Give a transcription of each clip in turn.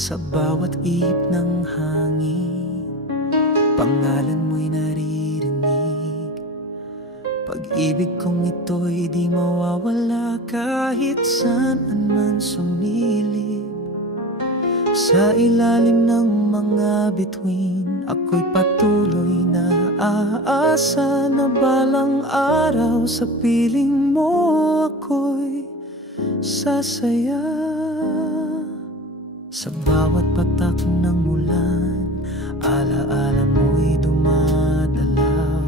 Sa bawat ihip ng hangin, pangalan mo'y naririnig. Pag-ibig kong ito'y di mawawala kahit saan man sumilip. Sa ilalim ng mga bituin, ako'y patuloy na aasa na balang araw sa piling mo ako'y sasaya. Sa bawat patak ng ulan, alaala mo'y dumadalaw.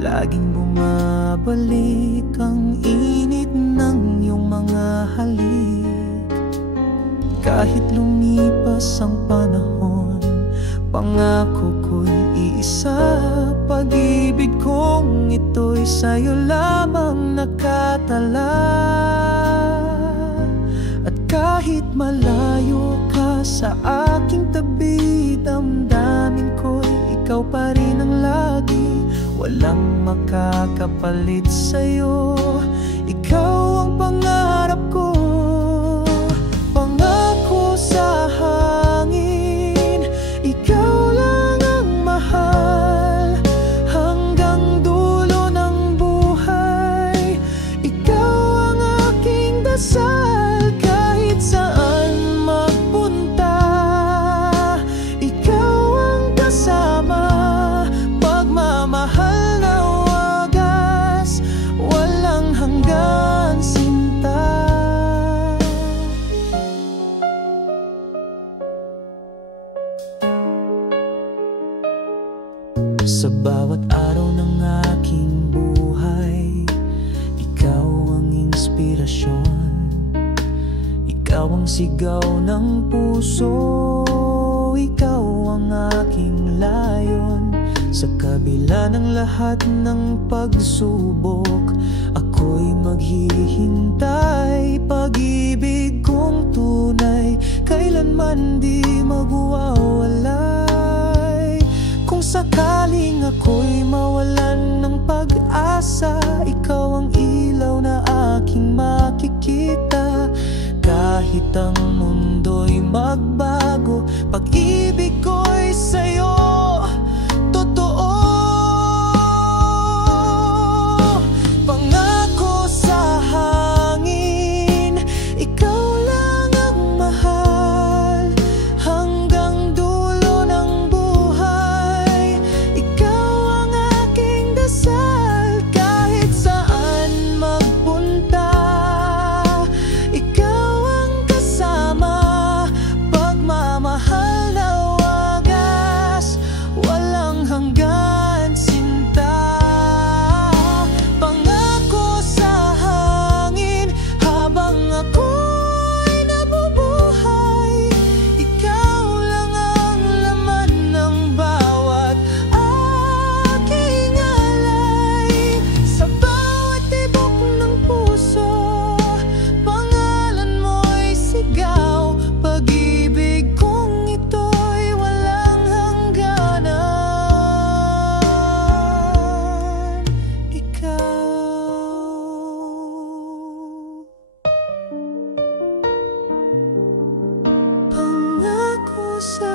Laging bumabalik ang init ng iyong mga halik. Kahit lumipas ang panahon, pangako ko'y iisa. Pag-ibig kong ito'y sa'yo lamang nakatala. At kahit malayo ka sa aking tabi, damdamin ko'y ikaw pa rin ang lagi. Walang makakapalit sa'yo, ikaw ang pangarap ko. Pangako sa hangin, ikaw lang ang mahal. Hanggang dulo ng buhay, ikaw ang aking dasal. Kahit saan magpunta, ikaw ang kasama. Pagmamahal na wagas, walang hanggan sinta. Sa bawat araw ng aking buhay, ikaw ang inspirasyon. Ikaw ang sigaw ng puso, ikaw ang aking layon. Sa kabila ng lahat ng pagsubok, ako'y maghihintay. Pag-ibig kong tunay, kailanman di magwawalay. Kung sakaling ako'y mawalan ng pag-asa, ikaw ang ilaw na aking makikita. Kahit ang mundo'y magbago, pag-ibig ko'y sa'yo totoo. Pangako sa hangin, ikaw lang ang mahal. Hanggang dulo ng buhay, ikaw ang aking dasal. Kahit saan magpunta, ikaw ang kasama. Pagmamahal na wagas, walang hanggan sinta. Pangako sa hangin, habang ako'y nabubuhay, ikaw lang ang laman ng bawat aking alay. Sa bawat tibok ng puso, pangalan mo'y sigaw. Pag-ibig kong ito'y walang hangganan. Ikaw. Pangako sa